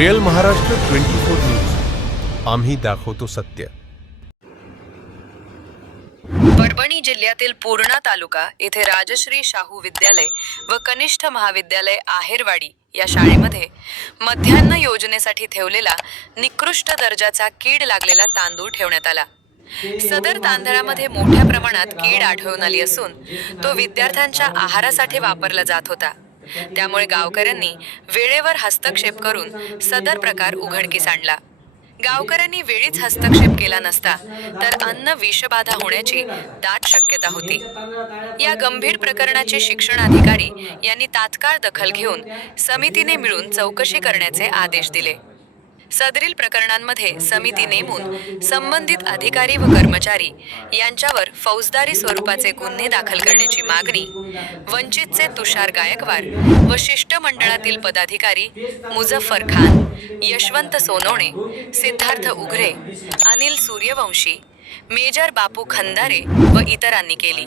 Real Maharashtra 24 news, आम्ही दाखवतो सत्य. परभणी जिल्ह्यातील पूर्णा तालुका येथे राजश्री शाहू विद्यालय व कनिष्ठ महाविद्यालय आहेरवाडी या शाळेमध्ये मध्यान्ह योजनेसाठी ठेवलेला निकृष्ट दर्जाचा कीड लागलेला तांदूळ ठेवण्यात आला. सदर तांदळामध्ये मोठ्या प्रमाणात कीड आढळून आली असून तो विद्यार्थ्यांच्या आहारासाठी वापरला जात होता. त्यामुळे गावकऱ्यांनी वेळेवर हस्तक्षेप करून सदर प्रकार उघडकीस आणला. गावकऱ्यांनी वेळीच हस्तक्षेप केला नसता तर अन्न विषबाधा होण्याची दाट शक्यता होती. या गंभीर प्रकरणाचे शिक्षणाधिकारी यांनी तात्काळ दखल घेऊन समितीने मिळून चौकशी करण्याचे आदेश दिले. सदरील प्रकरणांमध्ये समिती नेमून संबंधित अधिकारी व कर्मचारी यांच्यावर फौजदारी स्वरूपाचे गुन्हे दाखल करण्याची मागणी वंचितचे तुषार गायकवाड व शिष्टमंडळातील पदाधिकारी मुझफ्फर खान, यशवंत सोनवणे, सिद्धार्थ उघरे, अनिल सूर्यवंशी, मेजर बापू खंदारे व इतरांनी केली.